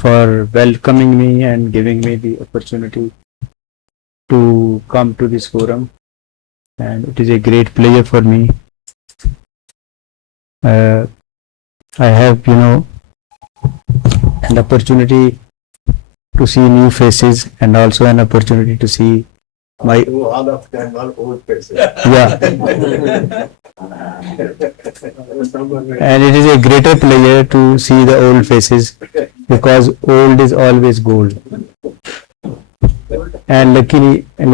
for welcoming me and giving me the opportunity to come to this forum, and it is a great pleasure for me. I have, an opportunity to see new faces and also an opportunity to see my all of them are old faces. yeah. And it is a greater pleasure to see the old faces because old is always gold. And luckily I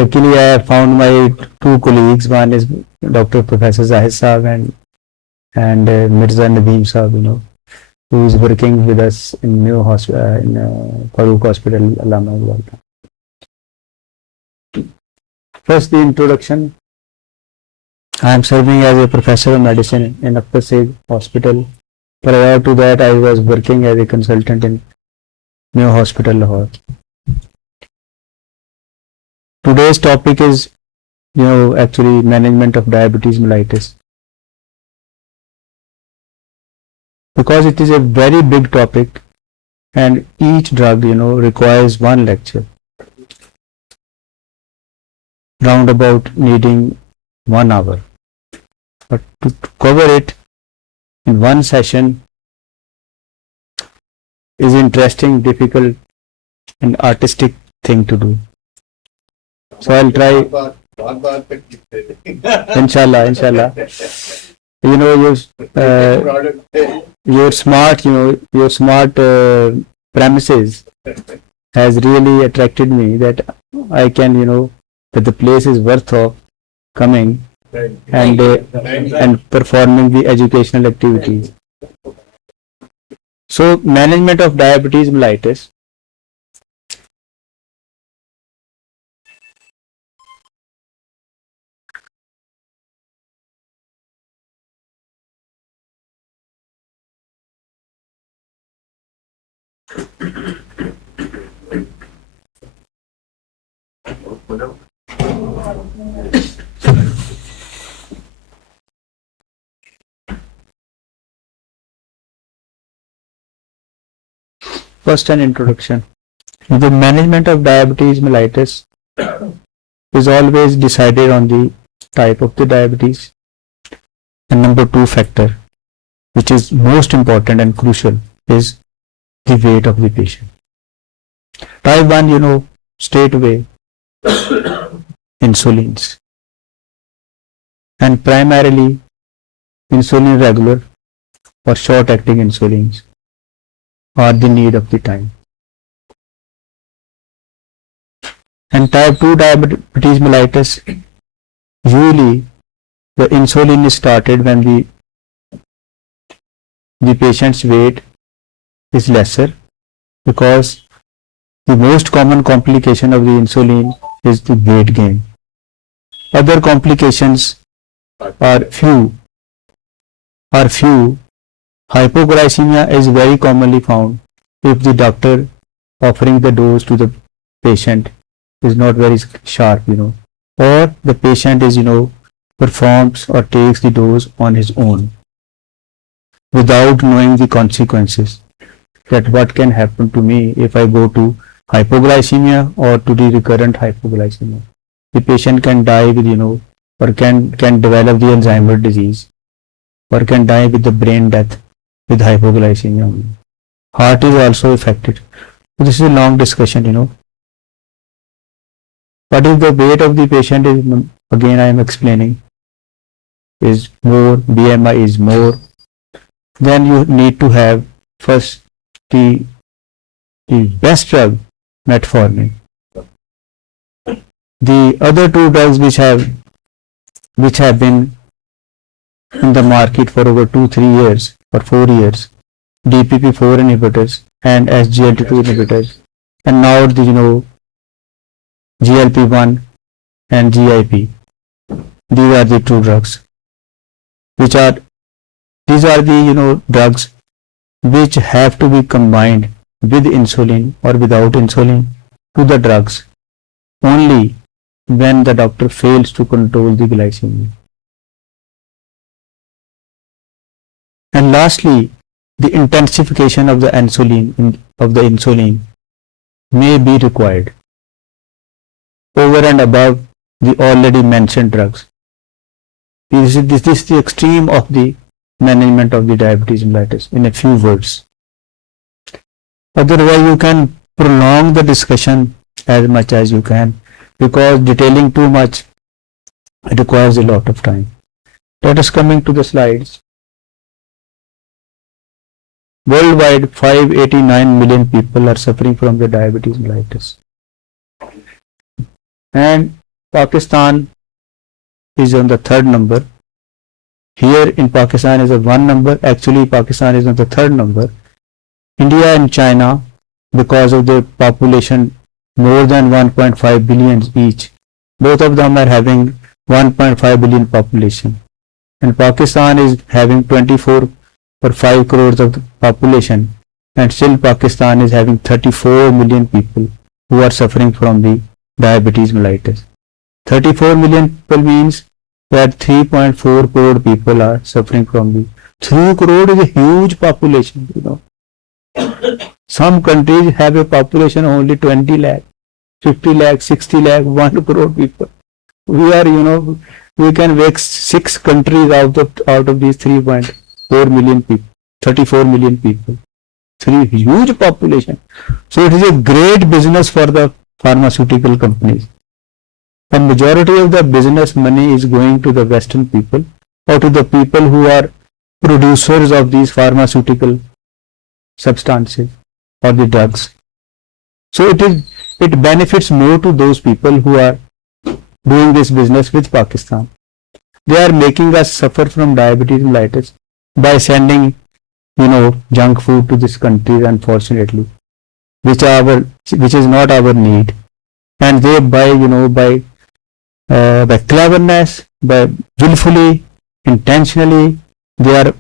have found my two colleagues. One is Dr. Professor Zahid Saab and Mirza Nadeem Saab, who is working with us in new hospital, in Farooq Hospital, Allama. First, the introduction. I am serving as a professor of medicine in Akhtar Said Hospital. Prior to that, I was working as a consultant in New Hospital, Lahore. Today's topic is, actually management of diabetes mellitus. Because it is a very big topic and each drug, requires one lecture. Round about needing 1 hour. But to cover it in one session is interesting, difficult and artistic thing to do. So I'll try. Inshallah. Your smart premises has really attracted me that I can, that the place is worth of coming and performing the educational activities. So, management of diabetes mellitus. First, an introduction. The management of diabetes mellitus is always decided on the type of the diabetes. And number 2 factor, which is most important and crucial, is the weight of the patient. Type 1, straight away, insulins. And primarily, insulin regular or short-acting insulins are the need of the time. And type 2 diabetes mellitus, usually the insulin is started when the patient's weight is lesser, because the most common complication of the insulin is the weight gain. Other complications are few. Hypoglycemia is very commonly found if the doctor offering the dose to the patient is not very sharp, or the patient is, performs or takes the dose on his own without knowing the consequences, that what can happen to me if I go to hypoglycemia or to the recurrent hypoglycemia. The patient can die with, or can develop the Alzheimer's disease, or can die with the brain death with hypoglycemia. Heart is also affected. So this is a long discussion, But if the weight of the patient is, again I am explaining, is more, BMI is more, then you need to have first the best drug, metformin. The other 2 drugs which have been in the market for over 2-3 years or 4 years, DPP-4 inhibitors and SGLT2 inhibitors, and now the GLP-1 and GIP. These are the 2 drugs these are the drugs which have to be combined with insulin or without insulin to the drugs only when the doctor fails to control the glycemia. And lastly, the intensification of the insulin of the insulin may be required over and above the already mentioned drugs. This is the extreme of the management of the diabetes mellitus in a few words. Otherwise, you can prolong the discussion as much as you can, because detailing too much requires a lot of time. Let us coming to the slides. Worldwide, 589 million people are suffering from the diabetes mellitus. And Pakistan is on the third number. Here in Pakistan is a one number. Actually, Pakistan is on the third number. India and China, because of their population more than 1.5 billion each, both of them are having 1.5 billion population. And Pakistan is having 24 or 5 crores of the population, and still Pakistan is having 34 million people who are suffering from the diabetes mellitus. 34 million people means that 3.4 crore people are suffering from the 3 crore is a huge population, you know. Some countries have a population only 20 lakh, 50 lakh, 60 lakh, 1 crore people. We are, you know, we can make 6 countries out of these 3.4 million people, 34 million people. 3 huge population. So it is a great business for the pharmaceutical companies. The majority of the business money is going to the Western people or to the people who are producers of these pharmaceutical substances or the drugs. So it benefits more to those people who are doing this business with Pakistan. They are making us suffer from diabetes mellitus by sending, you know, junk food to this country, unfortunately, which is not our need. And they by cleverness, by willfully, intentionally, they are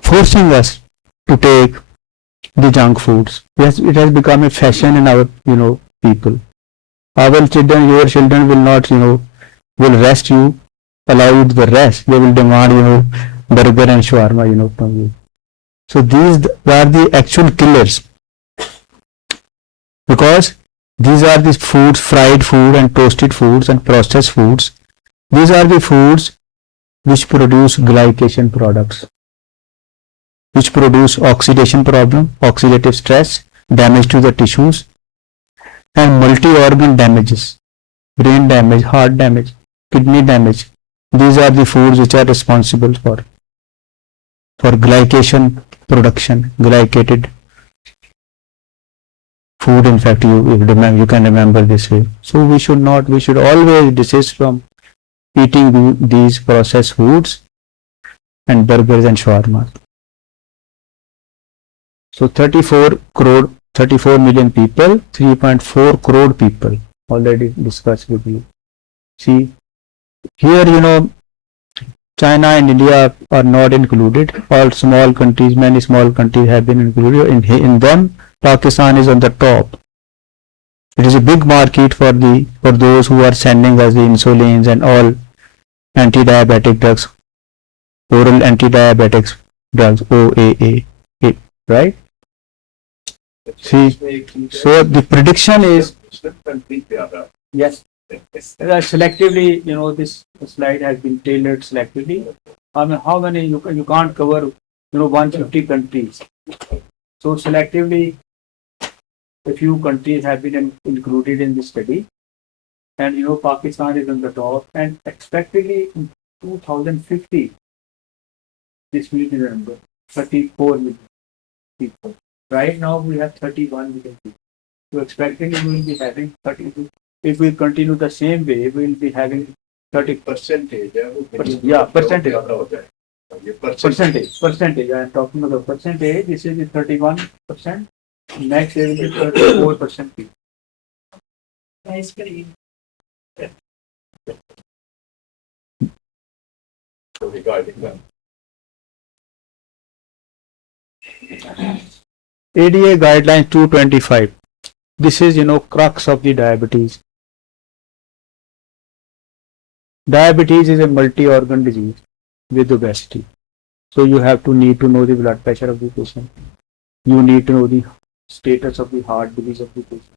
forcing us to take the junk foods. Yes, it has become a fashion in our, you know, people. Our children, your children will not, you know, will rest you, allow you the rest. They will demand, you know, burger and shawarma, you know, from you. So these are the actual killers, because these are the foods, fried food and toasted foods and processed foods. These are the foods which produce glycation products, which produce oxidation problem, oxidative stress, damage to the tissues, and multi-organ damages, brain damage, heart damage, kidney damage. These are the foods which are responsible for glycation production, glycated food. In fact, you can remember this way. So we should always desist from eating these processed foods and burgers and shawarma. So 34 million people, 3.4 crore people, already discussed with you. See, here, you know, China and India are not included. All small countries, many small countries have been included. In them, Pakistan is on the top. It is a big market for those who are sending us the insulins and all anti-diabetic drugs, oral anti-diabetic drugs, OAA, right? See, so the prediction is, yes, selectively, you know, this slide has been tailored selectively. I mean, how many, you can't cover, you know, 150 countries. So selectively, a few countries have been included in this study. And, you know, Pakistan is on the top, and expectedly in 2050, this will be the number, 34 million people. Right now we have 31 million people. So expectedly we will be having 32. If we continue the same way, we will be having 30 percentage. Yeah, percentage. Percentage. I am talking about percentage. This is the 31%. Next year will be 34% people. Nice. So regarding that. ADA guidelines 225. This is, you know, crux of the diabetes. Diabetes is a multi-organ disease with obesity. So you need to know the blood pressure of the patient. You need to know the status of the heart disease of the patient.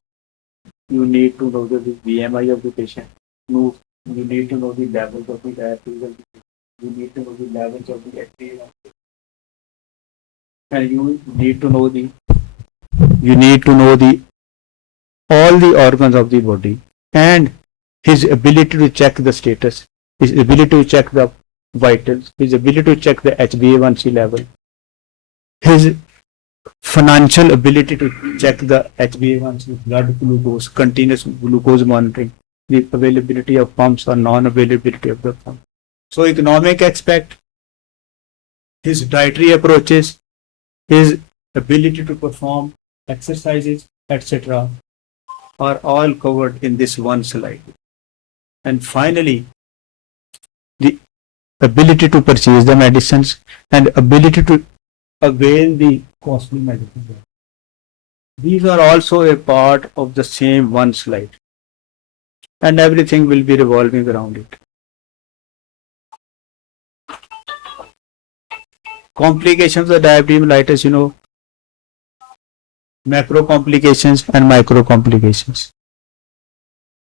You need to know the BMI of the patient. You need to know the levels of the diabetes of the patient. You need to know the levels of the HbA1c. And you need to know all the organs of the body and his ability to check the status, his ability to check the vitals, his ability to check the HbA1c level, his financial ability to check the HbA1c, blood glucose, continuous glucose monitoring, the availability of pumps or non-availability of the pump. So economic aspect, his dietary approaches, his ability to perform exercises, etc. are all covered in this one slide. And finally, the ability to purchase the medicines and ability to avail the costly medicines. These are also a part of the same one slide. And everything will be revolving around it. Complications of diabetes mellitus, macro complications and micro complications.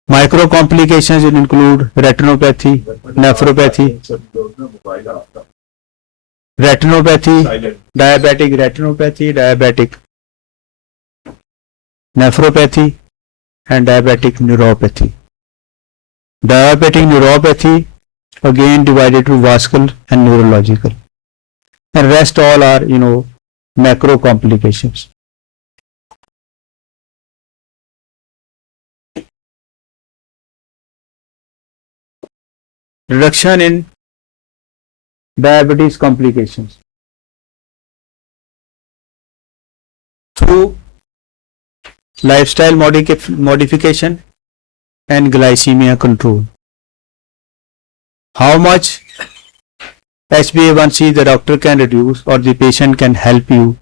Micro complications will include retinopathy, nephropathy, diabetic retinopathy, diabetic nephropathy, and diabetic neuropathy. Diabetic neuropathy again divided to vascular and neurological. And rest all are, macro complications. Reduction in diabetes complications through lifestyle modification and glycemia control. How much HbA1c the doctor can reduce or the patient can help you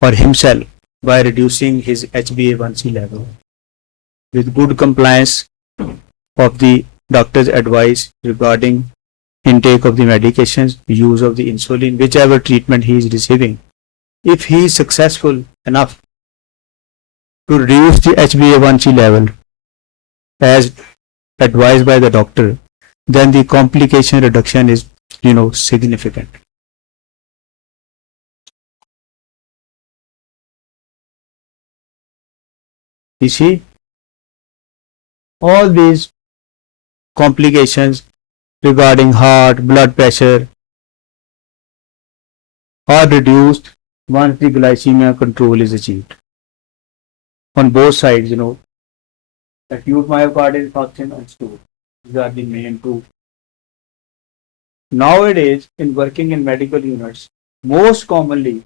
or himself by reducing his HbA1c level with good compliance of the doctor's advice regarding intake of the medications, use of the insulin, whichever treatment he is receiving. If he is successful enough to reduce the HbA1c level as advised by the doctor, then the complication reduction is, significant. You see, all these complications regarding heart, blood pressure are reduced once the glycemia control is achieved. On both sides, acute myocardial infarction and stroke. These are the main two. Nowadays, in working in medical units, most commonly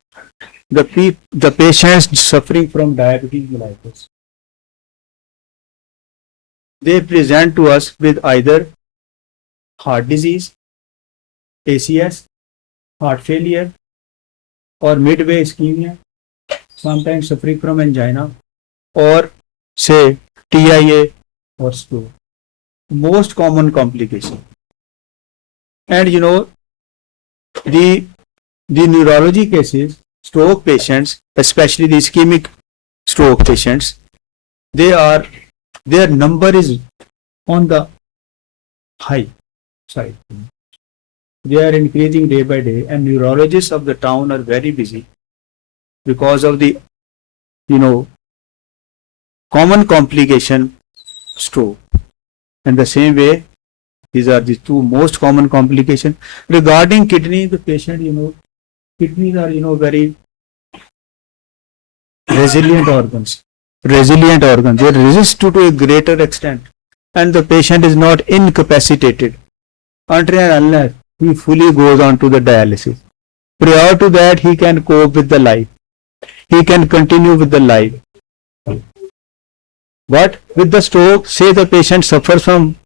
the patients suffering from diabetes mellitus, they present to us with either heart disease, ACS, heart failure, or midway ischemia, sometimes suffering from angina, or say TIA or stroke. Most common complication. And the neurology cases, stroke patients, especially the ischemic stroke patients, their number is on the high side. They are increasing day by day, and neurologists of the town are very busy because of the common complication, stroke. And the same way, these are the two most common complications. Regarding kidney, the patient, kidneys are very resilient organs. They resist to a greater extent, and the patient is not incapacitated until and unless he fully goes on to the dialysis. Prior to that, he can cope with the life. He can continue with the life. But with the stroke, say the patient suffers from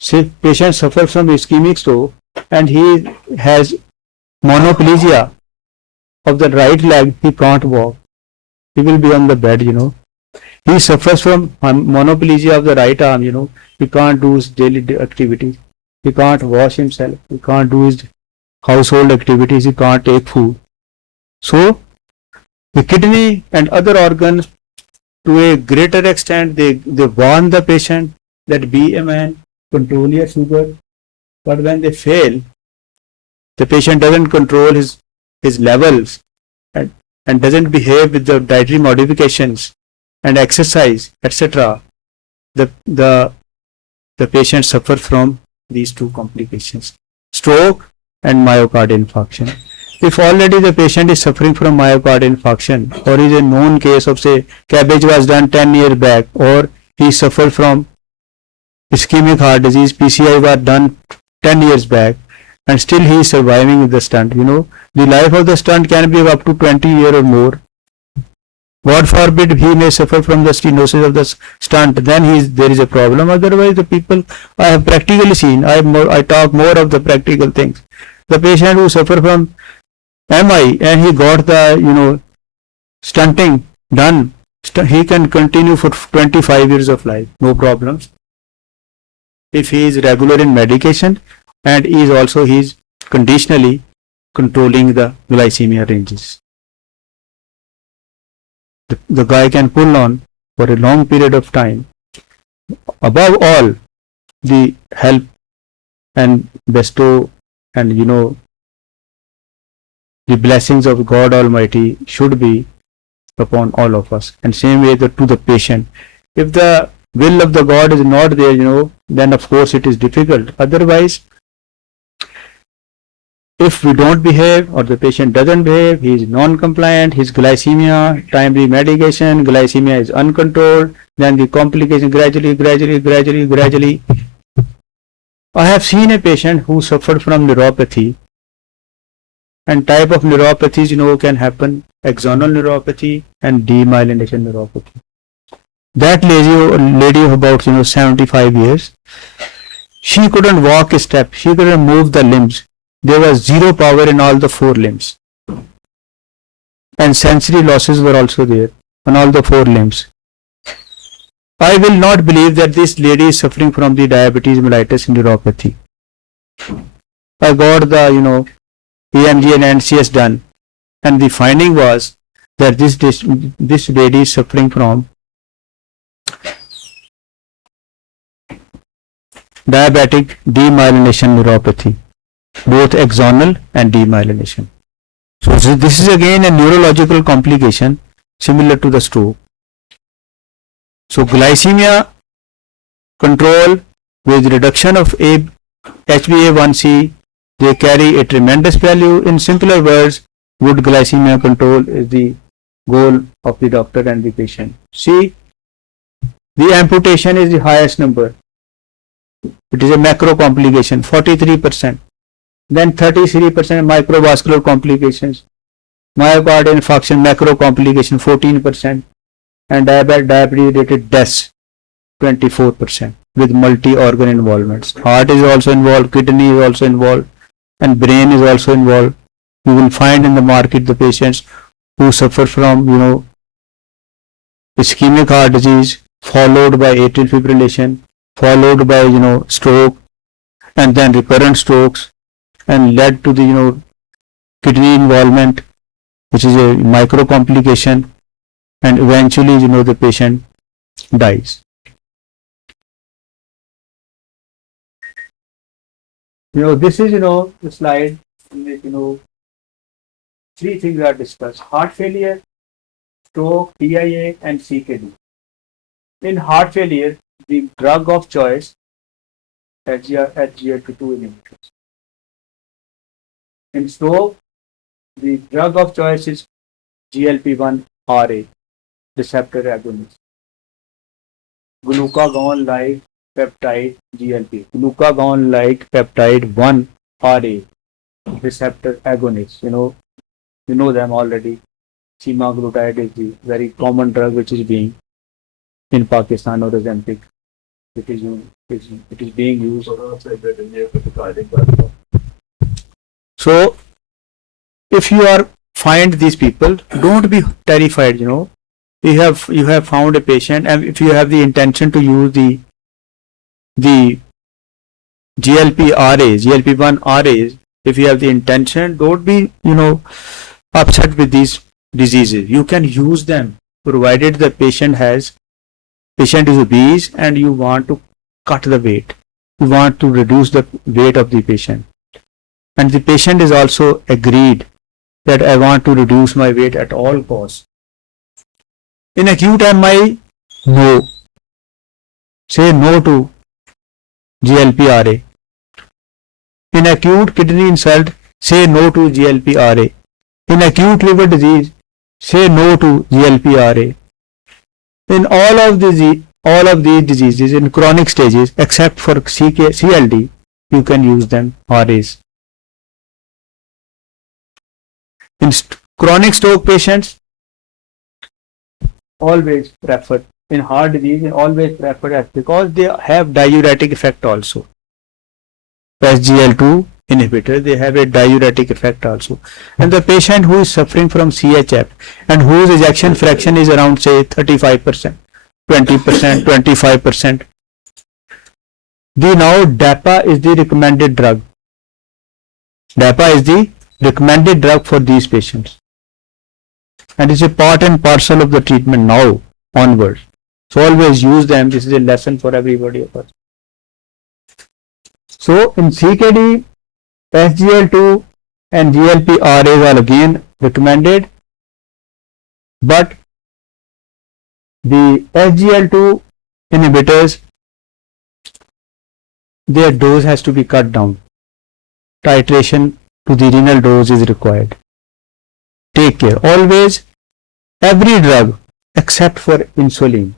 ischemic stroke, and he has monoplegia of the right leg, he can't walk. He will be on the bed, He suffers from monoplegia of the right arm, he can't do his daily activities. He can't wash himself. He can't do his household activities. He can't take food. So, The kidney and other organs, to a greater extent, they warn the patient that be a man, control your sugar. But when they fail, the patient doesn't control his levels and doesn't behave with the dietary modifications and exercise, etc. The patient suffers from these two complications, stroke and myocardial infarction. If already the patient is suffering from myocardial infarction, or is a known case of, say, cabbage was done 10 years back, or he suffered from ischemic heart disease, PCI was done 10 years back, and still he is surviving with the stunt, the life of the stunt can be up to 20 years or more. God forbid he may suffer from the stenosis of the stunt, then there is a problem. Otherwise, the people I have practically seen, I talk more of the practical things. The patient who suffer from MI and he got the stunting done, he can continue for 25 years of life, no problems. If he is regular in medication and he is conditionally controlling the glycemia ranges. The guy can pull on for a long period of time. Above all, the help and bestow and the blessings of God Almighty should be upon all of us. And same way to the patient. If the will of the God is not there, then of course it is difficult. Otherwise, if we don't behave or the patient doesn't behave, he is non-compliant, his glycemia, timely medication, glycemia is uncontrolled, then the complication gradually. I have seen a patient who suffered from neuropathy, and type of neuropathies, can happen, axonal neuropathy and demyelination neuropathy. That lady of about 75 years, she couldn't walk a step, she couldn't move the limbs. There was zero power in all the 4 limbs, and sensory losses were also there on all the 4 limbs. I will not believe that this lady is suffering from the diabetes mellitus neuropathy. I got the EMG and NCS done, and the finding was that this lady is suffering from diabetic demyelination neuropathy, both axonal and demyelination. So this is again a neurological complication similar to the stroke. So glycemia control with reduction of HbA1c, they carry a tremendous value. In simpler words, good glycemia control is the goal of the doctor and the patient. See, the amputation is the highest number. It is a macro complication, 43%. Then 33% microvascular complications, myocardial infarction, macro complication, 14%, and diabetes-related deaths, 24%, with multi-organ involvements. Heart is also involved, kidney is also involved, and brain is also involved. You will find in the market the patients who suffer from, ischemic heart disease, followed by atrial fibrillation, followed by, stroke, and then recurrent strokes, and led to the, kidney involvement, which is a micro complication, and eventually, the patient dies. This is, the slide in which, 3 things are discussed: heart failure, stroke, TIA, and CKD. In heart failure, the drug of choice is SGLT2 inhibitors. In stroke, the drug of choice is GLP-1 receptor agonist. Glucagon-like peptide GLP. Glucagon-like peptide 1 receptor agonist. You know them already. Semaglutide is the very common drug which is being in Pakistan, or Ozempic. It is being used. So, if you find these people, don't be terrified. You have found a patient, and if you have the intention to use the GLP-1 RAs, if you have the intention, don't be upset with these diseases. You can use them provided the patient is obese and you want to cut the weight. You want to reduce the weight of the patient. And the patient is also agreed that I want to reduce my weight at all costs. In acute MI, no. Say no to GLP-RA. In acute kidney insult, say no to GLP-RA. In acute liver disease, say no to GLP-RA. In all of these diseases in chronic stages, except for CLD, you can use them RAs. In chronic stroke patients, always preferred. In heart disease, always preferred because they have diuretic effect also. SGL2 inhibitor, they have a diuretic effect also. And the patient who is suffering from CHF and whose ejection fraction is around say 35%, 20%, 25%. Now DAPA is the recommended drug. DAPA is the recommended drug for these patients. And it's a part and parcel of the treatment now onwards. So always use them. This is a lesson for everybody of us. So in CKD, SGL2 and GLP-RAs are again recommended, but the SGL2 inhibitors, their dose has to be cut down. Titration to the renal dose is required. Take care. Always, every drug except for insulin,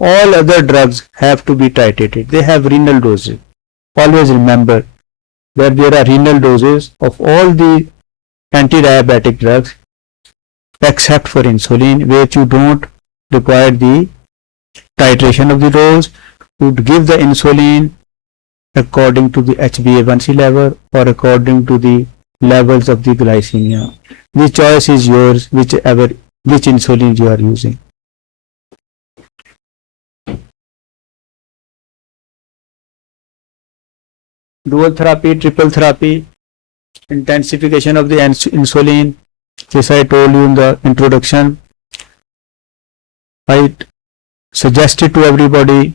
all other drugs have to be titrated. They have renal doses. Always remember that there are renal doses of all the anti-diabetic drugs except for insulin, which you don't require the titration of the dose. You give the insulin according to the HbA1c level or according to the levels of the glycemia. The choice is yours, which insulin you are using. Dual therapy, triple therapy, intensification of the insulin. As I told you in the introduction, I suggested to everybody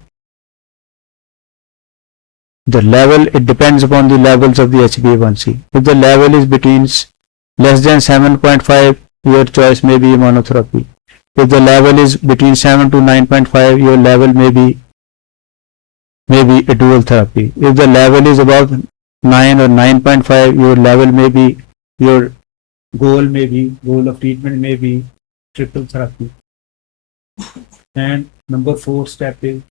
the level, it depends upon the levels of the HbA1c. If the level is between less than 7.5, your choice may be monotherapy. If the level is between 7 to 9.5, your level may be a dual therapy. If the level is above 9 or 9.5, your level may be, your goal of treatment may be triple therapy. And number 4 step is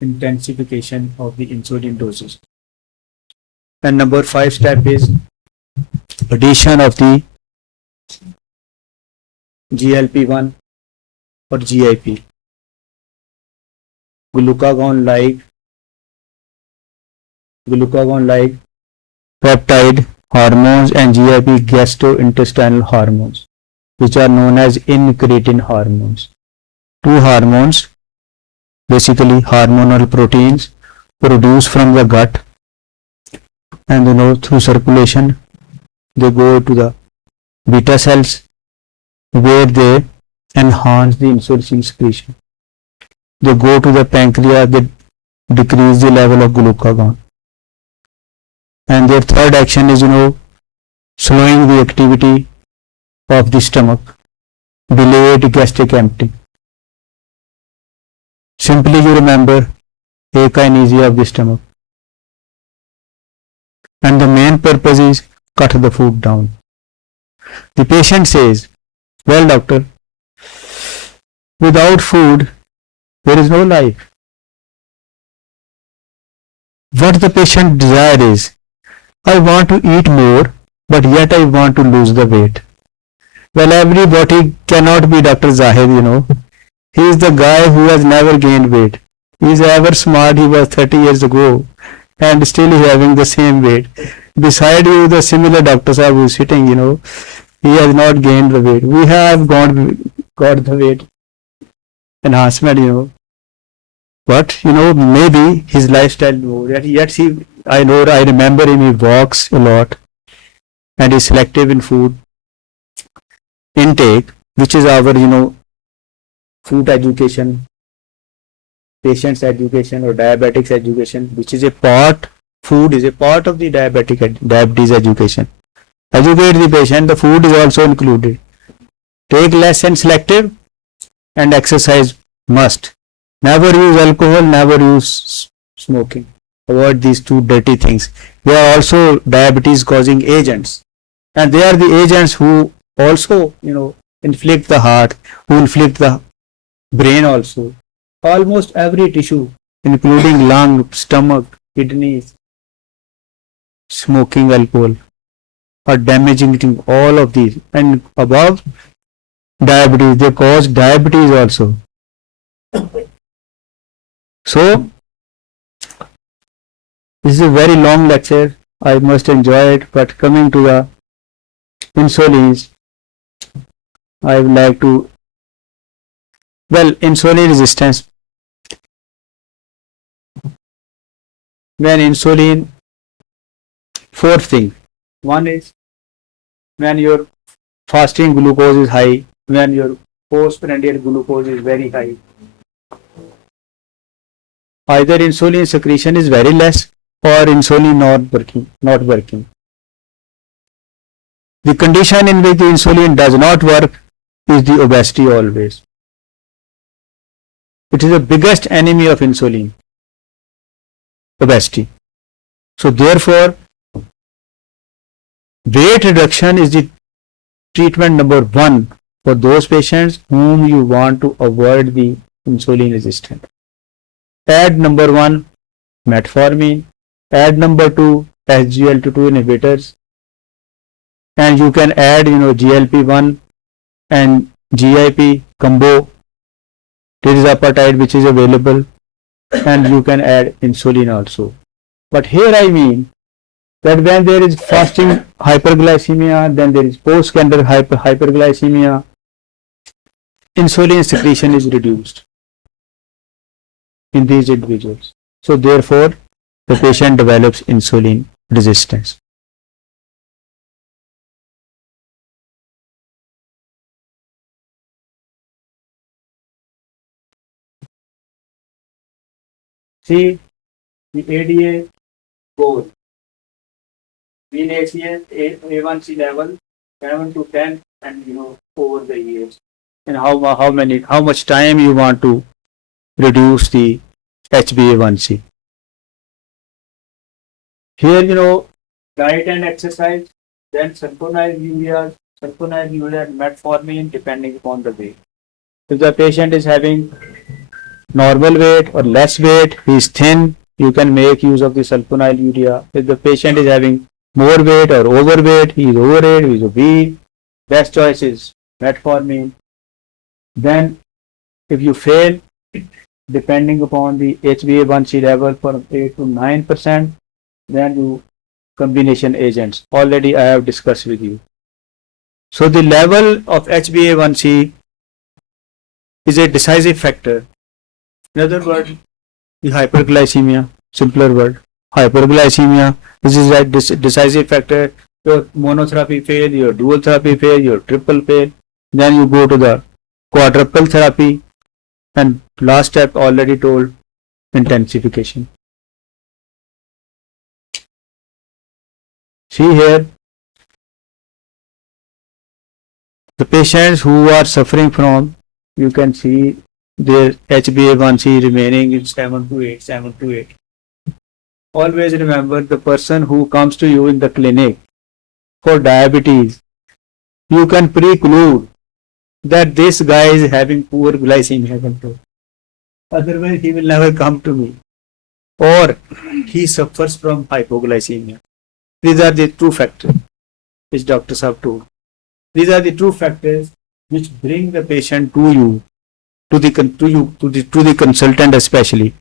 intensification of the insulin doses. And number 5 step is addition of the GLP-1 or GIP. Glucagon-like peptide hormones and GIP gastrointestinal hormones, which are known as incretin hormones. 2 hormones, basically hormonal proteins produced from the gut, and through circulation they go to the beta cells where they enhance the insulin secretion. They go to the pancreas, they decrease the level of glucagon. And their third action is, slowing the activity of the stomach, delayed gastric emptying. Simply you remember akinesia of the stomach. And the main purpose is cut the food down. The patient says, well doctor, without food there is no life. What the patient desire is, I want to eat more, but yet I want to lose the weight. Well, everybody cannot be Dr. Zahid, He is the guy who has never gained weight. He is ever smart, he was 30 years ago, and still he is having the same weight. Beside you, the similar Dr. Sahib who is sitting, he has not gained the weight. We have got the weight enhancement, But, maybe his lifestyle more. Yet I remember him, he walks a lot and is selective in food. intake, which is our, food education, patient's education or diabetics education, which is a part, food is a part of the diabetes education. Educate the patient, the food is also included. Take less and selective, and exercise must. Never use alcohol, never use smoking. Avoid these two dirty things. They are also diabetes causing agents. And they are the agents who also, inflict the heart, who inflict the brain also. Almost every tissue, including lung, stomach, kidneys, smoking, alcohol, are damaging to all of these. And above diabetes, they cause diabetes also. So, this is a very long lecture. I must enjoy it, but coming to the insulins, I would like to, insulin resistance. When insulin, fourth thing. One is when your fasting glucose is high, when your postprandial glucose is very high. Either insulin secretion is very less or insulin not working. The condition in which the insulin does not work is the obesity always. It is the biggest enemy of insulin, obesity. So therefore, weight reduction is the treatment number one for those patients whom you want to avoid the insulin resistance. Add number one, metformin. Add number two, SGLT2 inhibitors. And you can add, GLP-1 and GIP combo, tirzepatide, which is available. And you can add insulin also. But here I mean that when there is fasting hyperglycemia, then there is post-cancer hyperglycemia, insulin secretion is reduced in these individuals. So therefore, the patient develops insulin resistance. See, the ADA goal. Mean A1C level 7 to 10, and over the years, and how much time you want to reduce the HbA1c. Here, diet and exercise, then sulfonyl urea and metformin depending upon the weight. If the patient is having normal weight or less weight, he is thin, you can make use of the sulfonyl urea. If the patient is having more weight or overweight, he is overweight, he is obese, best choice is metformin. Then if you fail, depending upon the HbA1c level from 8 to 9%, then you combination agents. Already I have discussed with you. So the level of HbA1c is a decisive factor. In other words, the hyperglycemia, simpler word, hyperglycemia, this is a decisive factor. Your monotherapy fail, your dual therapy fail, your triple fail, then you go to the quadruple therapy, and last step already told, intensification. See here, the patients who are suffering from, you can see their HbA1c remaining in 7 to 8. Always remember, the person who comes to you in the clinic for diabetes, you can preclude that this guy is having poor glycemia control. Otherwise, he will never come to me. Or he suffers from hypoglycemia. These are the two factors which doctors have told. These are the two factors which bring the patient to you, to the consultant especially.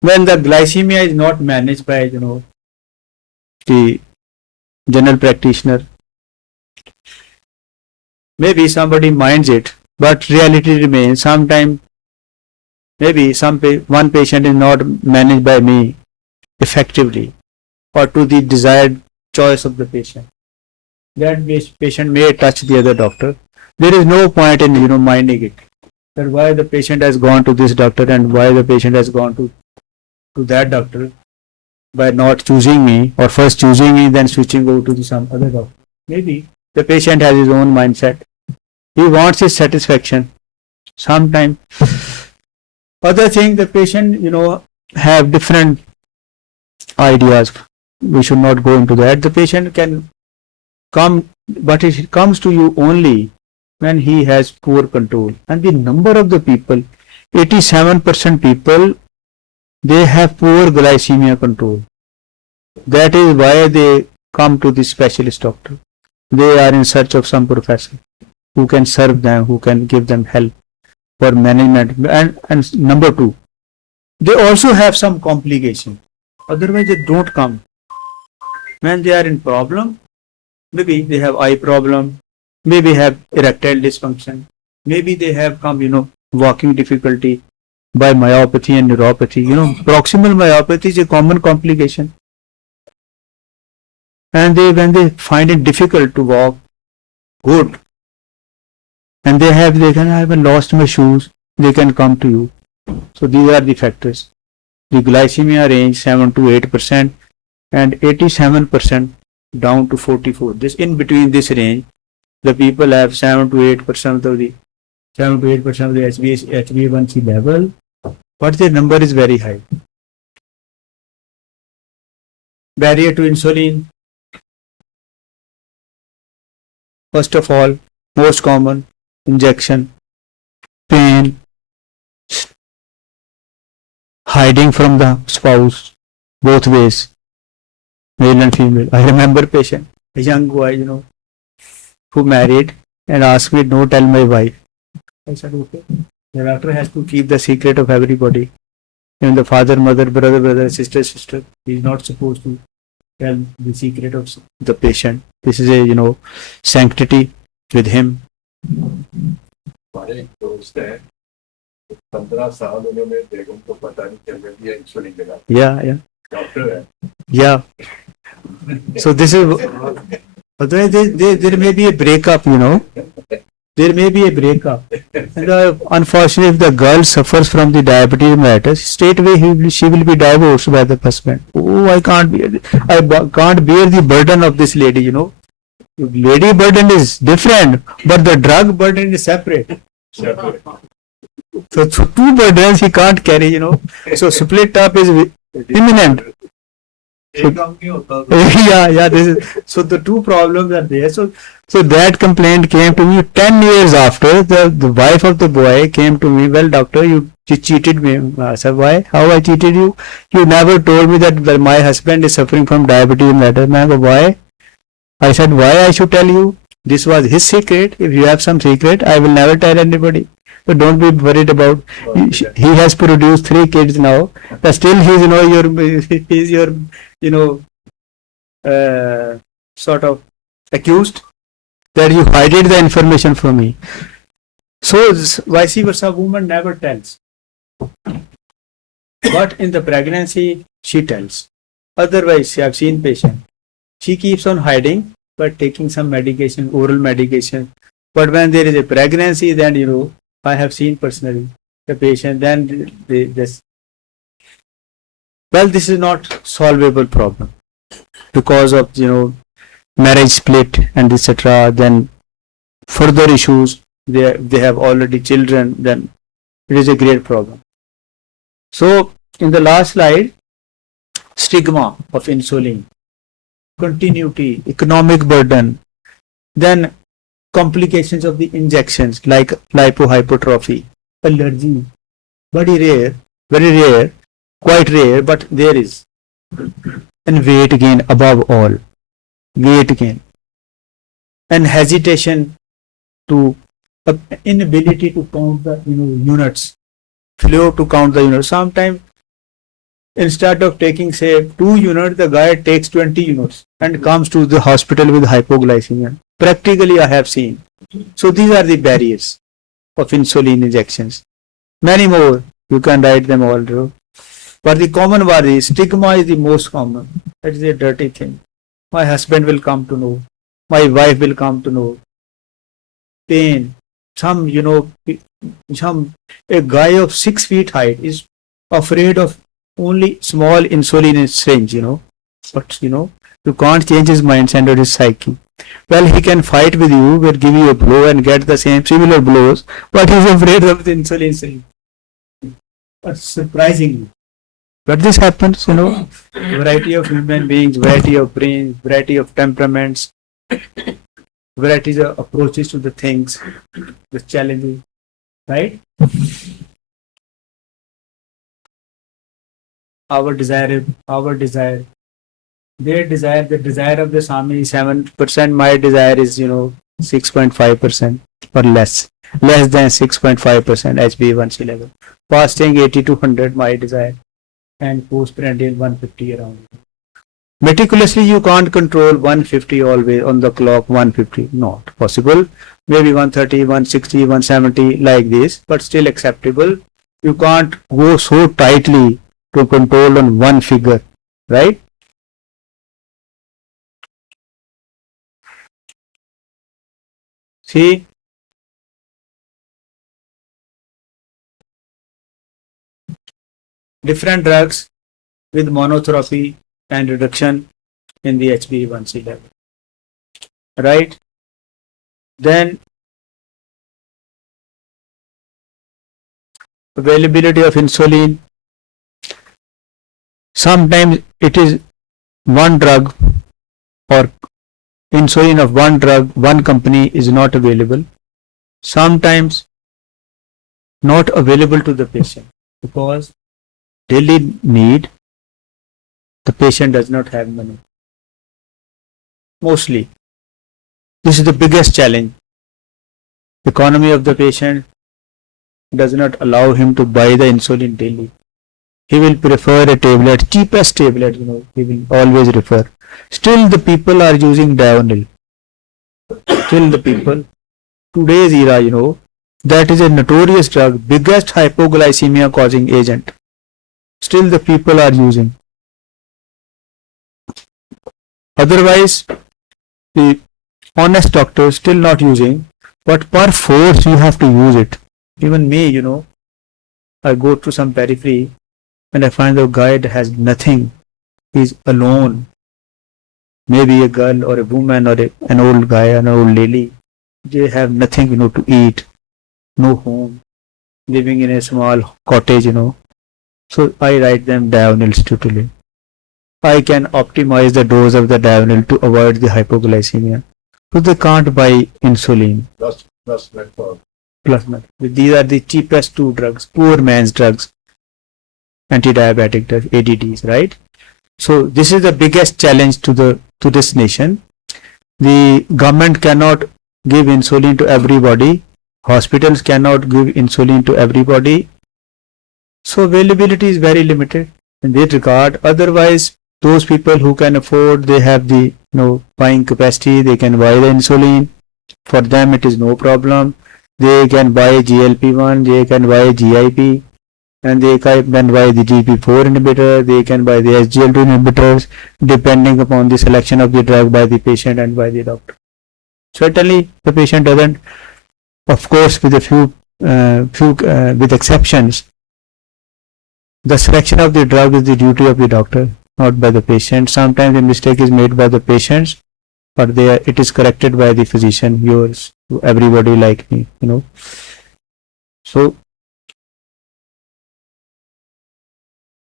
When the glycemia is not managed by, the general practitioner, maybe somebody minds it, but reality remains. Sometimes, maybe one patient is not managed by me effectively or to the desired choice of the patient. that patient may touch the other doctor. There is no point in, minding it. That why the patient has gone to this doctor and why the patient has gone to that doctor by not choosing me, or first choosing me then switching over to some other doctor. Maybe the patient has his own mindset. He wants his satisfaction. Sometimes other thing, the patient, have different ideas. We should not go into that. The patient can come, but it comes to you only when he has poor control. And the number of the people, 87% people, they have poor glycemia control. That is why they come to the specialist doctor. They are in search of some professor who can serve them, who can give them help for management. And number two, they also have some complication. Otherwise they don't come. When they are in problem, maybe they have eye problem, maybe have erectile dysfunction, maybe they have come, walking difficulty by myopathy and neuropathy. Proximal myopathy is a common complication. And when they find it difficult to walk good, and they haven't lost my shoes, they can come to you. So these are the factors. The glycemia range 7 to 8% and 87% down to 44. This in between this range, the people have 7 to 8% of the HbA1c level, but their number is very high. Barrier to insulin. First of all, most common, injection, pain, hiding from the spouse, both ways, male and female. I remember a patient, a young boy, who married and asked me, "No, tell my wife." I said, "Okay." The doctor has to keep the secret of everybody. Even the father, mother, brother, sister. He is not supposed to tell the secret of the patient. This is a, sanctity with him. हमारे एक दोस्त है 15 साल उन्होंने बेगम को पता नहीं चलने दिया इंसुलिन लगा Yeah. डॉक्टर है Yeah. So this is, there may be a breakup, There may be a breakup. And unfortunately, if the girl suffers from the diabetes mellitus, straightway she will be divorced by the husband. Oh, I can't bear the burden of this lady, Lady burden is different, but the drug burden is separate. So two burdens he can't carry, So split up is imminent. एक काम नहीं होता Yeah. So the two problems are there. So that complaint came to me 10 years after. The wife of the boy came to me. "Well, doctor, you cheated me." I said, "Why? How I cheated you? You never told me that my husband is suffering from diabetes mellitus." Why? I said, "Why I should tell you? This was his secret. If you have some secret, I will never tell anybody. So don't be worried about. He has produced 3 kids now. But still, he's your sort of accused that you hid the information from me." So vice versa, woman never tells. But in the pregnancy, she tells. Otherwise, I have seen patient. She keeps on hiding by taking some medication, oral medication. But when there is a pregnancy, then I have seen personally the patient. Then they just, this is not solvable problem because of marriage split and etc. Then further issues. They have already children. Then it is a great problem. So in the last slide, stigma of insulin, continuity, economic burden, then complications of the injections like lipohypertrophy, allergy, very rare, quite rare, but there is. And weight gain, above all, weight gain, and hesitation to inability to count the units, flow to count the units. Sometimes instead of taking say 2 units, the guy takes 20 units and comes to the hospital with hypoglycemia. Practically I have seen. So these are the barriers of insulin injections. Many more, you can write them all. But the common one is stigma is the most common. That is a dirty thing. My husband will come to know. my wife will come to know pain. Some, a guy of 6 feet height is afraid of only small insulin syringe, but you can't change his mindset or his psyche. Well, he can fight with you, will give you a blow and get the same similar blows, but he's afraid of the insulin syringe. But surprisingly, but this happens, variety of human beings, variety of brains, variety of temperaments, varieties of approaches to the things, the challenges, right? Our desire, their desire, the desire of the Sami is 7%, my desire is, 6.5% or less than 6.5% HbA1c level. Fasting 80 to 100, my desire, and postprandial 150 around. Meticulously, you can't control 150 always on the clock, 150, not possible. Maybe 130, 160, 170 like this, but still acceptable. You can't go so tightly to control on one figure, right? See, different drugs with monotherapy and reduction in the HbA1c level, right? Then availability of insulin. Sometimes it is one drug or insulin of one drug, one company is not available. Sometimes not available to the patient because daily need, the patient does not have money. Mostly, this is the biggest challenge. Economy of the patient does not allow him to buy the insulin daily. He will prefer a tablet, cheapest tablet, he will always refer. Still the people are using dionyl. Still the people, today's era, that is a notorious drug, biggest hypoglycemia causing agent. Still the people are using. Otherwise, the honest doctors still not using, but per force you have to use it. Even me, I go to some periphery and I find the guide has nothing. He's alone. Maybe a girl or a woman or an old guy, an old lady. They have nothing, to eat. No home. Living in a small cottage, So I write them dionyls totally. I can optimize the dose of the dionyl to avoid the hypoglycemia. So they can't buy insulin. Plus metformin. Plus metformin. These are the cheapest two drugs, poor man's drugs. Anti-diabetic drugs, ADDs, right? So this is the biggest challenge to this nation. The government cannot give insulin to everybody. Hospitals cannot give insulin to everybody. So availability is very limited in that regard. Otherwise, those people who can afford, they have the buying capacity, they can buy the insulin. For them it is no problem. They can buy GLP-1, they can buy GIP, and they can buy the GP4 inhibitor, they can buy the SGLT inhibitors, depending upon the selection of the drug by the patient and by the doctor. Certainly the patient doesn't, of course with a few with exceptions, the selection of the drug is the duty of the doctor, not by the patient. Sometimes the mistake is made by the patients, but it is corrected by the physician, yours, everybody like me, So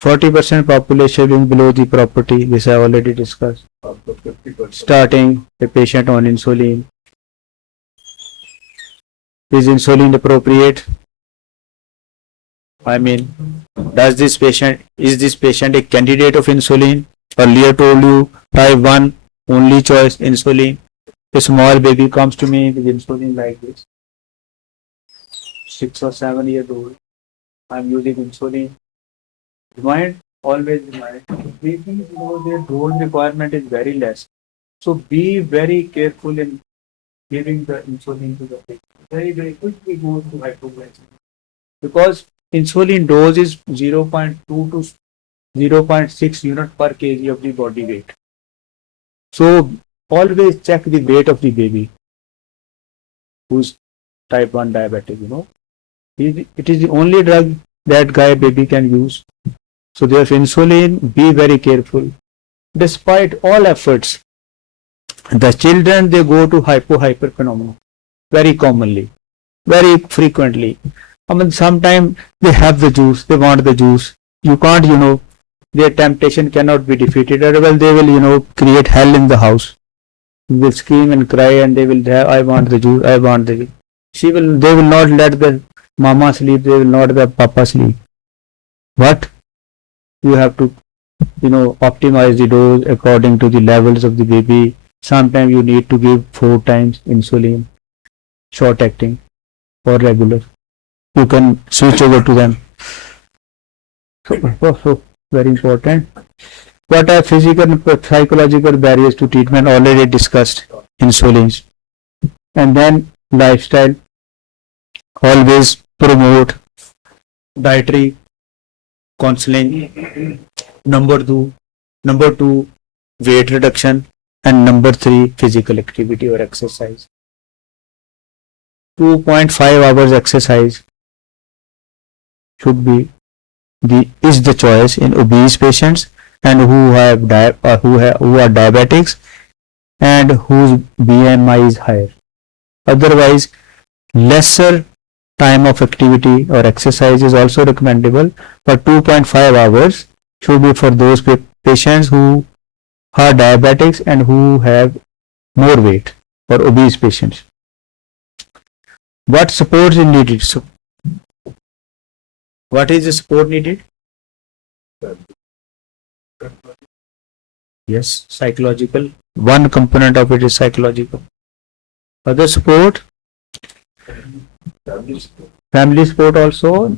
40% population being below the property, this I already discussed. Up to 50%. Starting a patient on insulin. Is insulin appropriate? I mean, is this patient a candidate of insulin? Earlier told you, type 1, only choice insulin. A small baby comes to me with insulin like this. 6 or 7 years old. I'm using insulin. Always remind. Babies, their dose requirement is very less. So be very careful in giving the insulin to the patient. Very, very quickly goes to hypoglycemia. Because insulin dose is 0.2 to 0.6 unit per kg of the body weight. So always check the weight of the baby who's type 1 diabetic, It is the only drug that baby can use. So therefore insulin, be very careful. Despite all efforts, the children, they go to hyper phenomenon very commonly, very frequently. I mean, sometimes they have the juice, they want the juice. You can't, their temptation cannot be defeated. Otherwise they will, create hell in the house. They will scream and cry and they will have, I want the juice, I want the juice. They will not let the mama sleep, they will not let the papa sleep. But you have to, optimize the dose according to the levels of the baby. Sometimes you need to give 4 times insulin, short acting or regular. You can switch over to them. So very important. What are physical and psychological barriers to treatment? Already discussed. Insulins. And then lifestyle. Always promote dietary counseling. Number two, weight reduction. And number 3, physical activity or exercise. 2.5 hours exercise should be the choice in obese patients and who are diabetics and whose BMI is higher. Otherwise, lesser time of activity or exercise is also recommendable, but 2.5 hours should be for those patients who are diabetics and who have more weight, or obese patients. What support is needed? So, what is the support needed? Yes, psychological. One component of it is psychological. Other support? Family support also.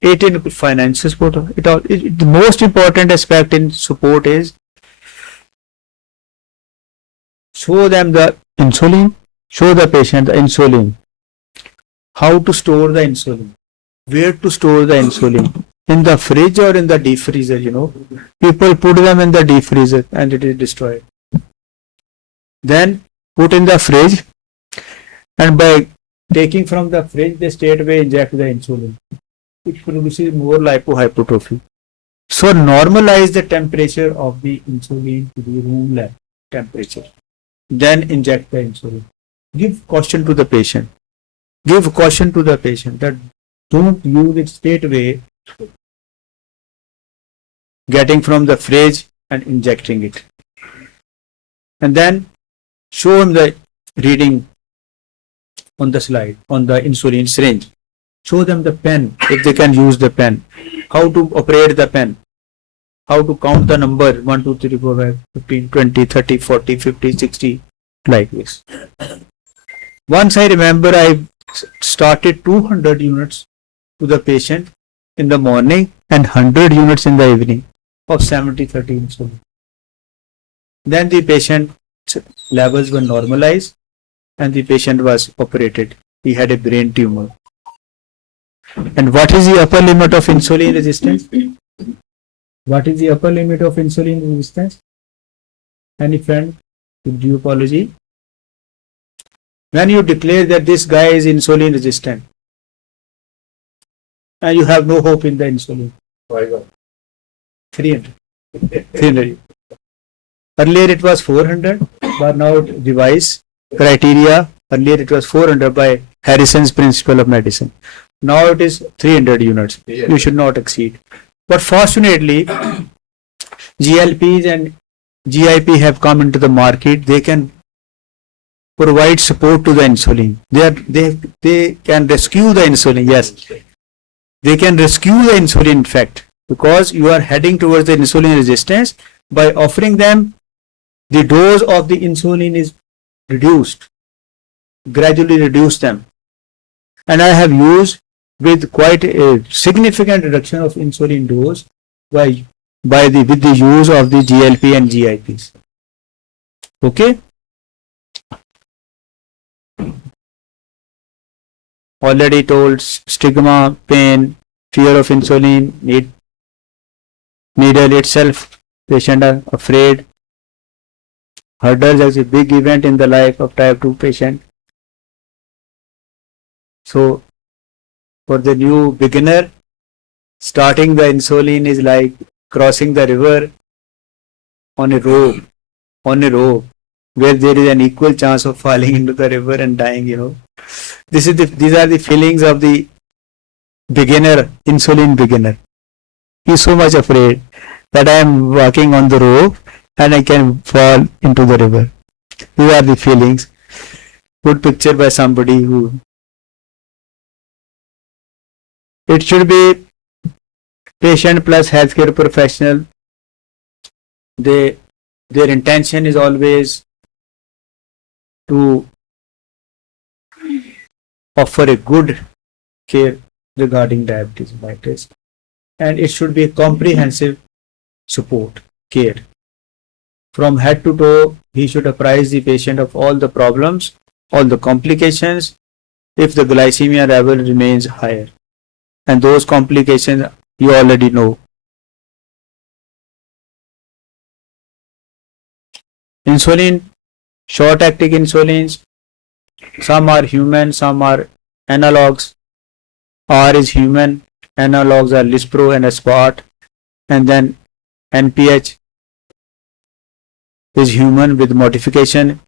It in financial support. The most important aspect in support is show them the insulin, show the patient the insulin, how to store the insulin, where to store the insulin, in the fridge or in the deep freezer, People put them in the deep freezer and it is destroyed. Then put in the fridge, and by taking from the fridge, they straight away inject the insulin, which produces more lipohypertrophy. So normalize the temperature of the insulin to the room lab temperature. Then inject the insulin. Give caution to the patient. Give caution to the patient that don't use it straight away, getting from the fridge and injecting it. And then show him the reading on the slide, on the insulin syringe. Show them the pen, if they can use the pen. How to operate the pen. How to count the number 1, 2, 3, 4, 5, 15, 20, 30, 40, 50, 60, like this. Once I remember, I started 200 units to the patient in the morning and 100 units in the evening of 70-30 insulin. Then the patient levels were normalized and the patient was operated. He had a brain tumor. And what is the upper limit of insulin resistance? What is the upper limit of insulin resistance? Any friend with geopology? When you declare that this guy is insulin resistant and you have no hope in the insulin. 300. 300. Earlier it was 400, but now device criteria, earlier it was 400 by Harrison's principle of medicine. Now it is 300 units. You should not exceed. But fortunately, GLPs and GIP have come into the market. They can provide support to the insulin. They can rescue the insulin. Yes, they can rescue the insulin, in fact, because you are heading towards the insulin resistance. By offering them, the dose of the insulin is reduced, gradually reduce them. And I have used with quite a significant reduction of insulin dose with the use of the GLP and GIPs. Okay. Already told, stigma, pain, fear of insulin, needle itself, patient are afraid. hurdles as a big event in the life of type 2 patient. So for the new beginner, starting the insulin is like crossing the river on a rope, where there is an equal chance of falling into the river and dying, you know. These are the feelings of the beginner, insulin beginner. He is so much afraid that I am walking on the rope and I can fall into the river. These are the feelings. Good picture by somebody who. It should be patient plus healthcare professional. Their intention is always to offer a good care regarding diabetes, and it should be a comprehensive support care. From head to toe, he should apprise the patient of all the problems, all the complications, if the glycemia level remains higher. And those complications you already know. Insulin, short-acting insulins, some are human, some are analogs. R is human, analogs are Lispro and Aspart, and then NPH is human with modification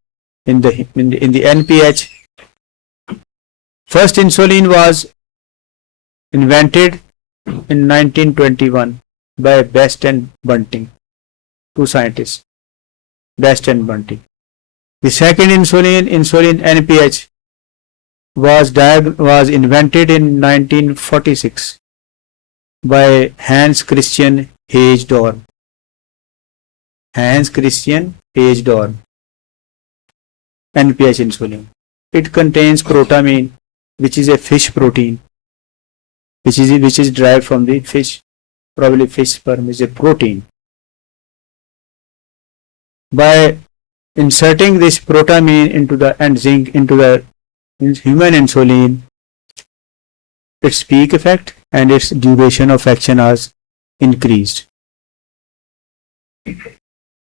in the NPH. First insulin was invented in 1921 by Best and Bunting, two scientists, Best and Bunting. The second insulin NPH, was invented in 1946 by Hans Christian Hagedorn. NPH insulin. It contains protamine, which is a fish protein, which is derived from the fish, probably fish sperm is a protein. By inserting this protamine and zinc into the human insulin, its peak effect and its duration of action has increased.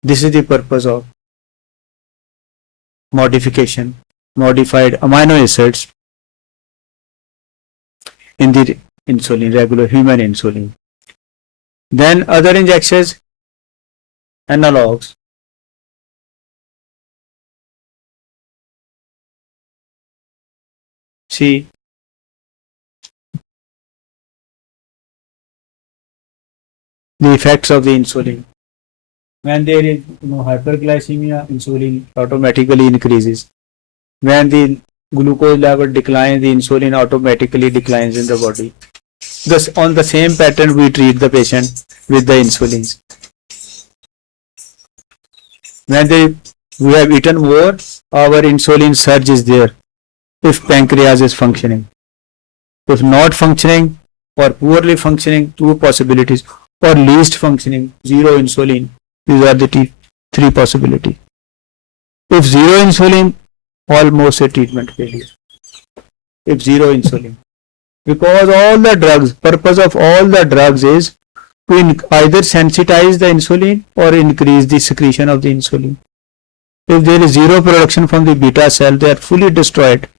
This is the purpose of modification, modified amino acids in the insulin, regular human insulin. Then other injections, analogs. See, the effects of the insulin. When there is hyperglycemia, insulin automatically increases. When the glucose level declines, the insulin automatically declines in the body. Thus, on the same pattern, we treat the patient with the insulins. When we have eaten more, our insulin surge is there. If pancreas is functioning, if not functioning or poorly functioning, two possibilities, or least functioning, zero insulin. These are the three possibilities. If zero insulin, almost a treatment failure. If zero insulin, because all the drugs, purpose of all the drugs is to either sensitize the insulin or increase the secretion of the insulin. If there is zero production from the beta cell, they are fully destroyed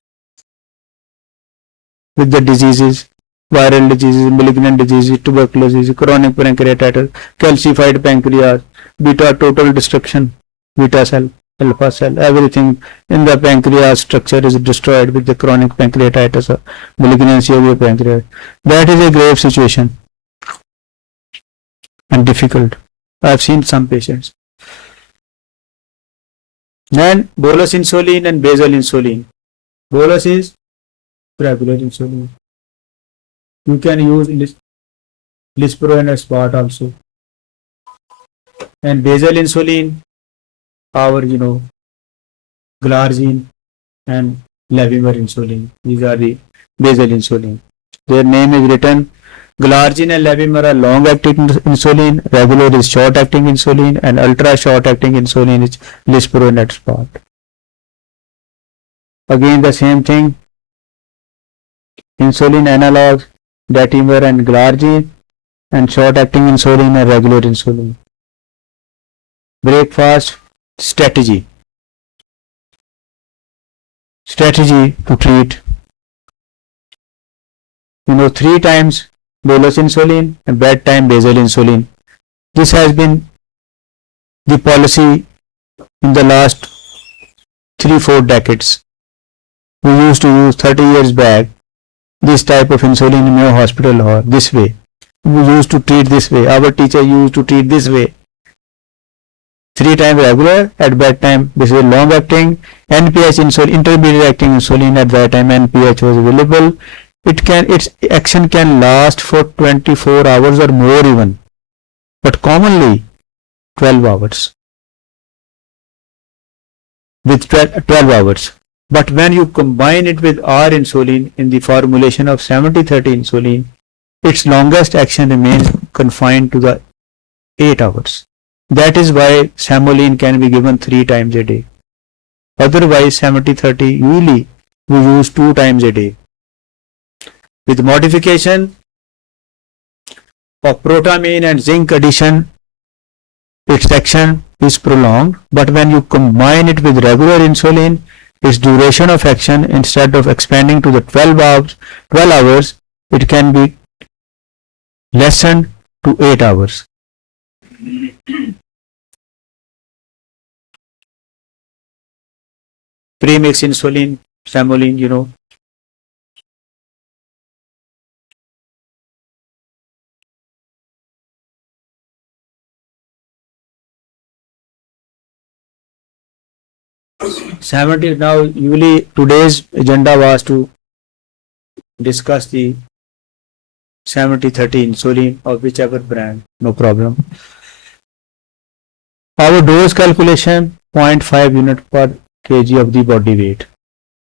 with the diseases, viral diseases, malignant diseases, tuberculosis, chronic pancreatitis, calcified pancreas, beta total destruction, beta cell, alpha cell, everything in the pancreas structure is destroyed with the chronic pancreatitis or malignancy of the pancreas. That is a grave situation and difficult. I have seen some patients. Then bolus insulin and basal insulin. Bolus is regular insulin. You can use Lispro and Aspart also. And basal insulin, our glargine and levimer insulin. These are the basal insulin. Their name is written. Glargine and levimer are long-acting insulin, regular is short-acting insulin, and ultra-short-acting insulin is Lispro and Aspart. Again the same thing. Insulin analogs, datimer and glargine, and short-acting insulin and regular insulin. Breakfast strategy. strategy to treat, 3 times bolus insulin and bedtime basal insulin. This has been the policy in the last 3-4 decades. We used to use 30 years back this type of insulin in your hospital or this way. We used to treat this way. Our teacher used to treat this way. 3 times regular at bedtime. This is long acting NPH insulin, intermediate acting insulin. At that time NPH was available. Its action can last for 24 hours or more even, but commonly 12 hours. With 12 hours. But when you combine it with our insulin in the formulation of 70-30 insulin, its longest action remains confined to the 8 hours. That is why Samolene can be given 3 times a day. Otherwise 70-30 usually we use 2 times a day. With modification of protamine and zinc addition, its action is prolonged, but when you combine it with regular insulin, its duration of action, instead of expanding to the 12 hours, it can be lessened to 8 hours. Premix insulin, Samolene, now usually today's agenda was to discuss the 70-30 insulin of whichever brand, no problem. Our dose calculation 0.5 unit per kg of the body weight.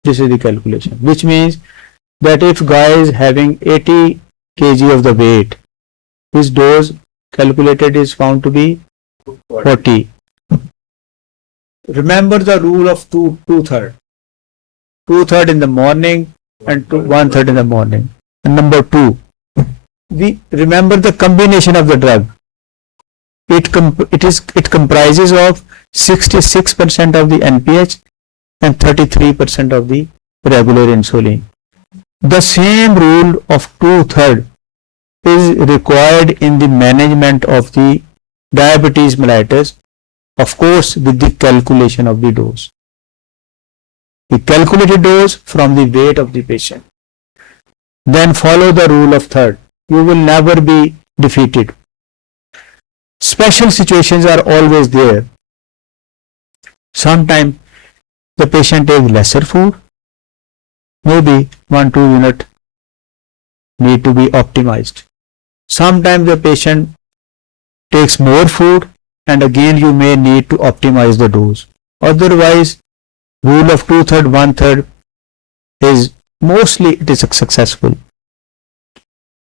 This is the calculation, which means that if guy is having 80 kg of the weight, his dose calculated is found to be 40. Remember the rule of two-third. 2/3 in the morning and 1/3 in the morning. And number 2, we remember the combination of the drug. It comprises of 66% of the NPH and 33% of the regular insulin. The same rule of 2/3 is required in the management of the diabetes mellitus, of course with the calculation of the dose. The calculated dose from the weight of the patient. Then follow the rule of third. You will never be defeated. Special situations are always there. Sometimes the patient takes lesser food. Maybe 1-2 unit need to be optimized. Sometimes the patient takes more food, and again you may need to optimize the dose. Otherwise, rule of 2/3, 1/3 is mostly it is successful.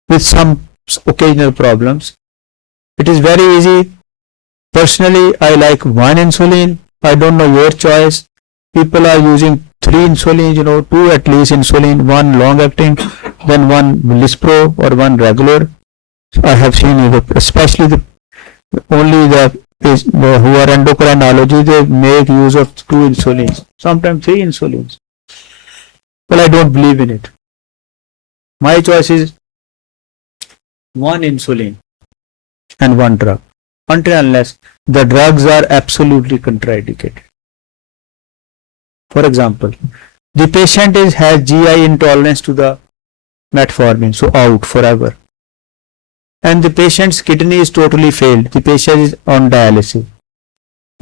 With some occasional problems, it is very easy. Personally, I like 1 insulin. I don't know your choice. People are using 3 insulin, 2 at least insulin, 1 long acting, then 1 Lispro or 1 regular. I have seen it, especially only the who are endocrinology, they make use of 2 insulins, sometimes 3 insulins. Well, I don't believe in it. My choice is 1 insulin and 1 drug, until unless the drugs are absolutely contraindicated. For example, the patient has GI intolerance to the metformin, so out forever. And the patient's kidney is totally failed. The patient is on dialysis.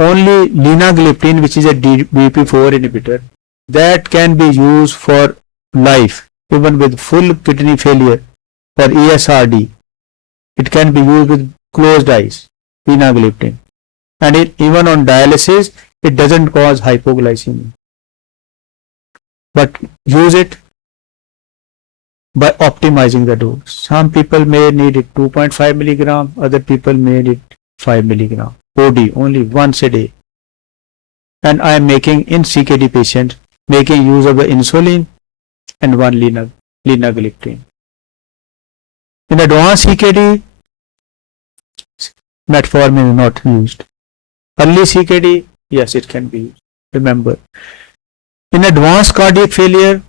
Only linagliptin, which is a BP4 inhibitor, that can be used for life, even with full kidney failure or ESRD. It can be used with closed eyes, linagliptin. And even on dialysis, it doesn't cause hypoglycemia. But use it by optimizing the dose. Some people may need it 2.5 milligram, other people may need 5 milligram OD only once a day. And I am making in CKD patients making use of the insulin and 1 linagliptin. In advanced CKD, metformin is not used. Early CKD, yes, it can be used. Remember, In advanced cardiac failure,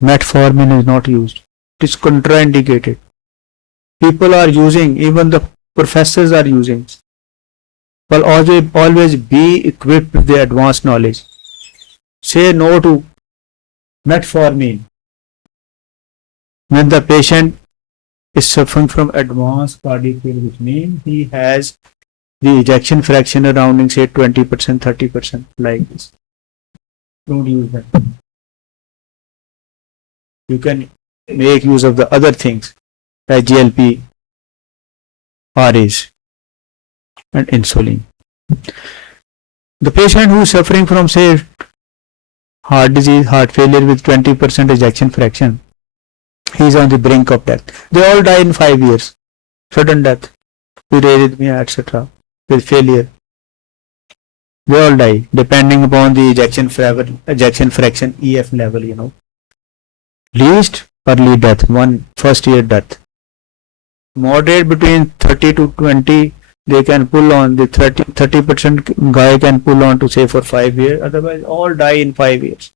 metformin is not used. It is contraindicated. People are using, even the professors are using. But always be equipped with the advanced knowledge. Say no to metformin when the patient is suffering from advanced cardiac failure, which means he has the ejection fraction around, say, 20%, 30%, like this. Don't use that. You can make use of the other things like GLP, RAs, and insulin. The patient who is suffering from, say, heart disease, heart failure with 20% ejection fraction, he is on the brink of death. They all die in 5 years. Sudden death, with arrhythmia, etc., with failure. They all die depending upon the ejection fraction EF level, you know. Least early death, first year death. Moderate between 30 to 20, they can pull on. The 30% guy can pull on to, say, for 5 years. Otherwise, all die in 5 years.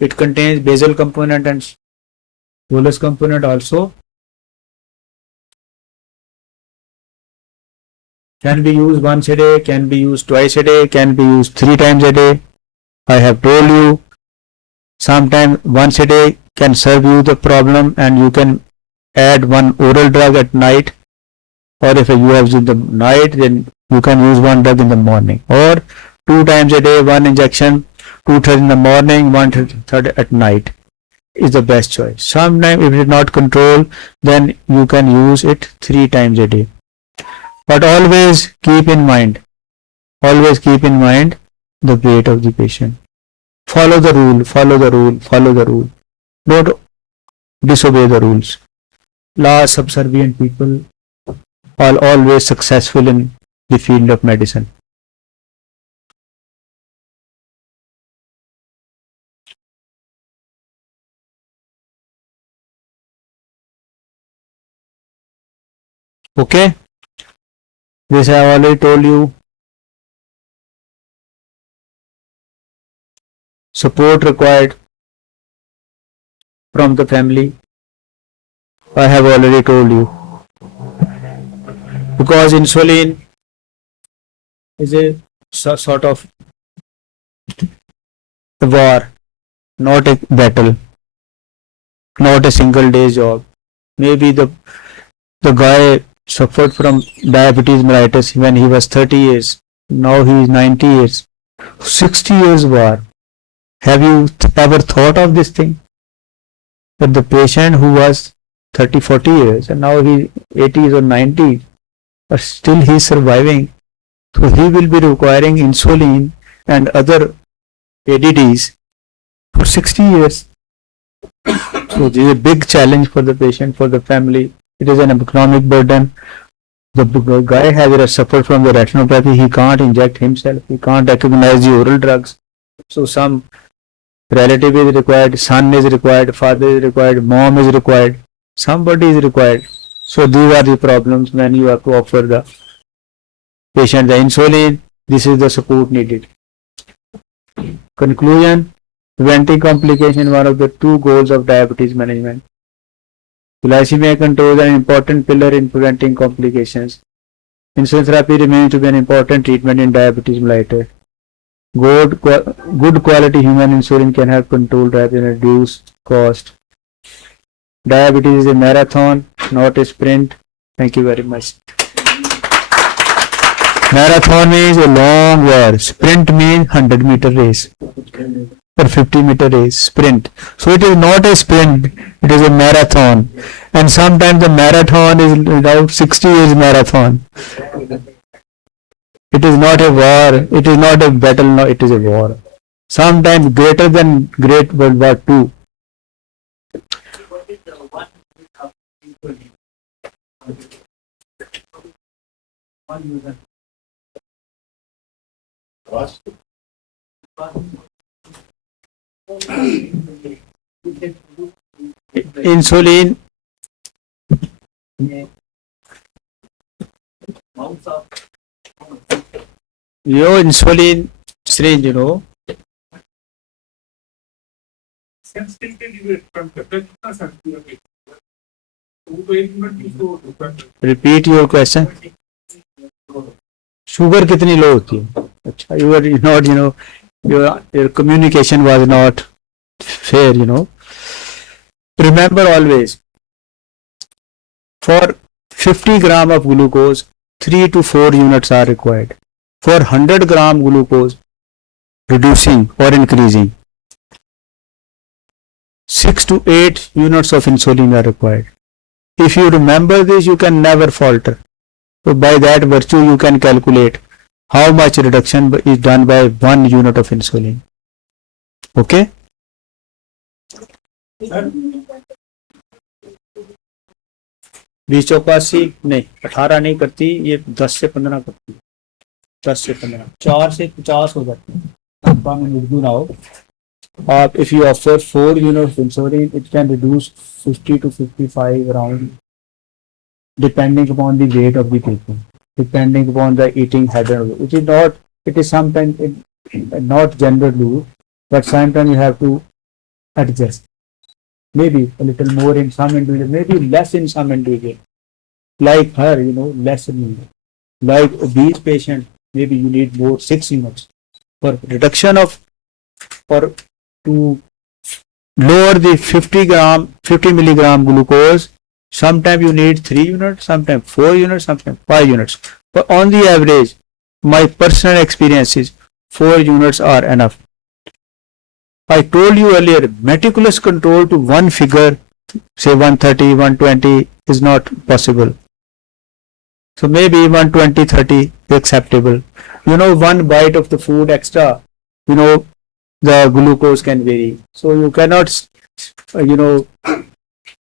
It contains basal component and bolus component also. Can be used once a day, can be used twice a day, can be used 3 times a day. I have told you, sometimes once a day can serve you the problem, and you can add one oral drug at night, or if you have in the night, then you can use one drug in the morning, or 2 times a day, one injection, 2/3 in the morning, 1/3 at night is the best choice. Sometimes if it is not controlled, then you can use it 3 times a day. But always keep in mind the weight of the patient. Follow the rule. Don't disobey the rules. Last subservient people are always successful in the field of medicine. Okay? This I have already told you. Support required from the family, I have already told you. Because insulin is a sort of a war, not a battle, not a single day job. Maybe the guy suffered from diabetes mellitus when he was 30 years. Now he is 90 years. 60 years war. Have you ever thought of this thing? That the patient who was 30, 40 years and now he 80s or 90s, but still he is surviving. So he will be requiring insulin and other ADDs for 60 years. So this is a big challenge for the patient, for the family. It is an economic burden. The guy has suffered from the retinopathy. He can't inject himself. He can't recognize the oral drugs. So some relative is required, son is required, father is required, mom is required, somebody is required. So these are the problems when you have to offer the patient the insulin. This is the support needed. Conclusion: preventing complication, one of the 2 goals of diabetes management. Glycemia control is an important pillar in preventing complications. Insulin therapy remains to be an important treatment in diabetes mellitus. Good quality human insulin can help control diabetes and reduce cost. Diabetes is a marathon, not a sprint. Thank you very much. Marathon means a long war. Sprint means 100-meter race or 50-meter race. Sprint. So it is not a sprint. It is a marathon. And sometimes the marathon is about 60 years marathon. It is not a war. It is not a battle. No, it is a war. Sometimes greater than Great World War II. Insulin Your insulin syringe, you know. Repeat your question. Sugar कितनी low होती है? अच्छा, you are not, you know, your communication was not fair, you know. Remember always, for 50 gram of glucose, 3 to 4 units are required. For 100 gram glucose, reducing or increasing, 6 to 8 units of insulin are required. If you remember this, you can never falter. So by that virtue, you can calculate how much reduction is done by 1 unit of insulin. Okay? 20 चौकासी नहीं, 18 नहीं करती, ये 10 से 15 करती है. 10 से 15, 4 से 50 हो जाती है. अब मैं लिख दूँ now. If you offer 4 units of insulin, it can reduce 50 to 55 around, depending upon the weight of the patient, depending upon the eating habit. It is sometimes not general rule, but sometimes you have to adjust. Maybe a little more in some individual, maybe less in some individual. Like her, you know, less in me. Like obese patient, maybe you need more 6 units. For reduction of, or to lower the 50 milligram glucose, sometimes you need 3 units, sometimes 4 units, sometimes 5 units. But on the average, my personal experience is 4 units are enough. I told you earlier, meticulous control to one figure, say 130, 120 is not possible. So maybe 120, 30 is acceptable. You know, one bite of the food extra, you know, the glucose can vary. So you cannot, you know,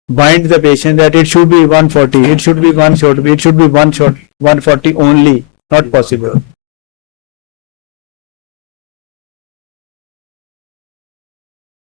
bind the patient that it should be 140, it should be 140 only. Not possible.